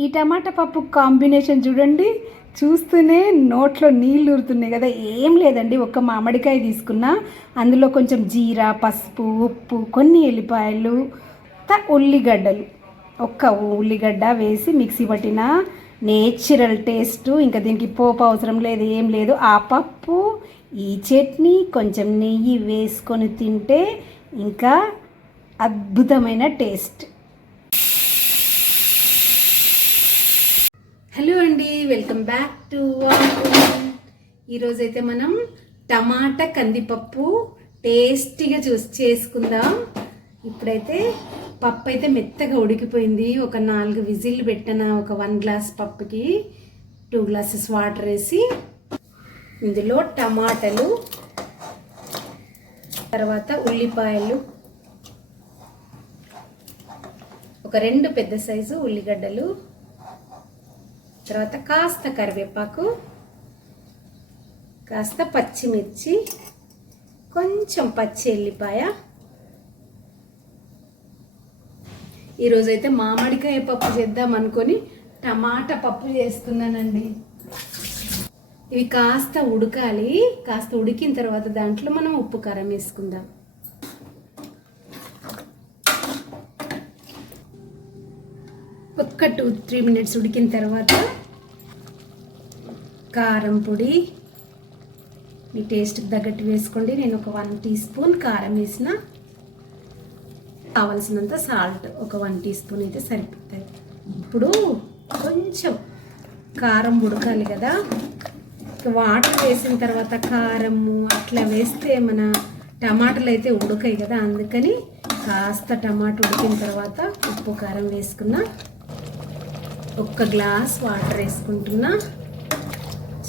ఈ టమాటా పప్పు కాంబినేషన్ చూడండి. చూస్తూనే నోట్లో నీళ్ళు ఊరుతున్నాయి కదా. ఏం లేదండి. ఒక మామిడికాయ తీసుకున్నా. అందులో కొంచెం జీరా పసుపు ఉప్పు కొన్ని ఎల్లిపాయలు త- ఉల్లిగడ్డలు. ఒక్క ఉల్లిగడ్డ వేసి మిక్సీ పట్టిన నేచురల్ టేస్ట్. ఇంకా దీనికి పోపు అవసరం లేదు ఏం లేదు. ఆ పప్పు ఈ చట్నీ కొంచెం నెయ్యి వేసుకొని తింటే ఇంకా అద్భుతమైన టేస్ట్. హలో అండి వెల్కమ్ బ్యాక్ టు ఈరోజైతే మనం టమాటా కందిపప్పు టేస్టీగా చూసి చేసుకుందాం. ఇప్పుడైతే పప్పు అయితే మెత్తగా ఉడికిపోయింది. ఒక నాలుగు విజిల్లు పెట్టిన ఒక వన్ గ్లాస్ పప్పుకి టూ గ్లాసెస్ వాటర్ వేసి ఇందులో టమాటాలు తర్వాత ఉల్లిపాయలు ఒక రెండు పెద్ద సైజు ఉల్లిగడ్డలు తర్వాత కాస్త కరివేపాకు కాస్త పచ్చిమిర్చి కొంచెం పచ్చి ఎల్లిపాయ. ఈరోజైతే మామిడికాయ పప్పు చేద్దాం అనుకొని టమాటా పప్పు చేస్తున్నానండి. ఇవి కాస్త ఉడకాలి. కాస్త ఉడికిన తర్వాత దాంట్లో మనం ఉప్పు కారం వేసుకుందాం. ఒక్క టూ త్రీ మినిట్స్ ఉడికిన తర్వాత కారం పొడి. మీ టేస్ట్కి తగ్గట్టు వేసుకోండి. నేను ఒక వన్ టీ స్పూన్ కారం వేసిన కావలసినంత సాల్ట్ ఒక వన్ టీ స్పూన్ అయితే సరిపోతాయి. ఇప్పుడు కొంచెం కారం ఉడకాలి కదా. వాటర్ వేసిన తర్వాత కారము అట్లా వేస్తే మన టమాటాలు అయితే ఉడకాయి కదా. అందుకని కాస్త టమాటా ఉడికిన తర్వాత ఉప్పు కారం వేసుకున్నా ఒక్క గ్లాస్ వాటర్ వేసుకుంటున్నా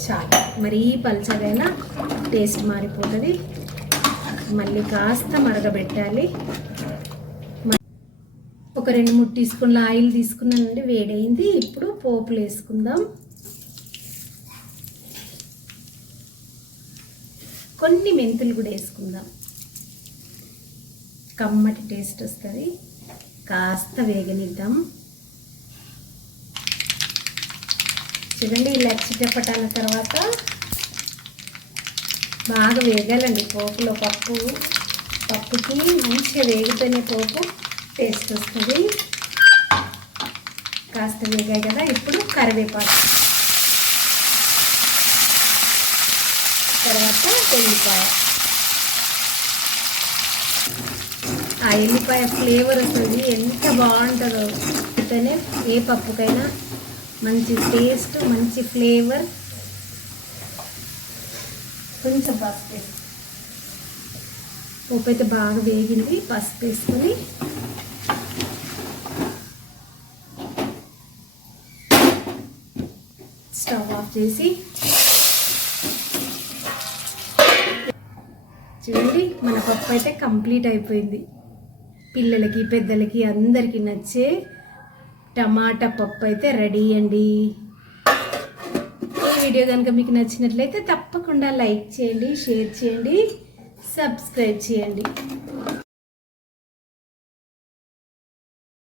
చాలు. మరీ పలచదైనా టేస్ట్ మారిపోతుంది. మళ్ళీ కాస్త మరగబెట్టాలి. ఒక రెండు మూడు టీ స్పూన్ల ఆయిల్ తీసుకున్నానండి. వేడైంది. ఇప్పుడు పోపులు వేసుకుందాం. కొన్ని మెంతులు కూడా వేసుకుందాం. కమ్మటి టేస్ట్ వస్తుంది. కాస్త వేగనిద్దాం. చూడండి ఇలా చిటపటాల తర్వాత బాగా వేగాలండి పోపులో. పప్పు పప్పుకి మంచిగా వేగితేనే పోపు టేస్ట్ వస్తుంది. కాస్త వేగాయి కదా ఇప్పుడు కరివేపాకు. తర్వాత ఎల్లిపాయ ఆ ఎల్లిపాయ ఫ్లేవర్ వస్తుంది ఎంత బాగుంటుందో. అయితేనే ఏ పప్పుకైనా మంచి టేస్ట్ మంచి ఫ్లేవర్. కొంచెం పసుపు ఉప్పు అయితే బాగా వేగింది పసుపు వేసుకొని స్టవ్ ఆఫ్ చేసి. చూడండి మన పప్పు అయితే కంప్లీట్ అయిపోయింది. పిల్లలకి పెద్దలకి అందరికీ నచ్చే టమాటా పప్పు అయితే రెడీ అండి. ఈ వీడియో కనుక మీకు నచ్చినట్లయితే తప్పకుండా లైక్ చేయండి షేర్ చేయండి సబ్స్క్రైబ్ చేయండి.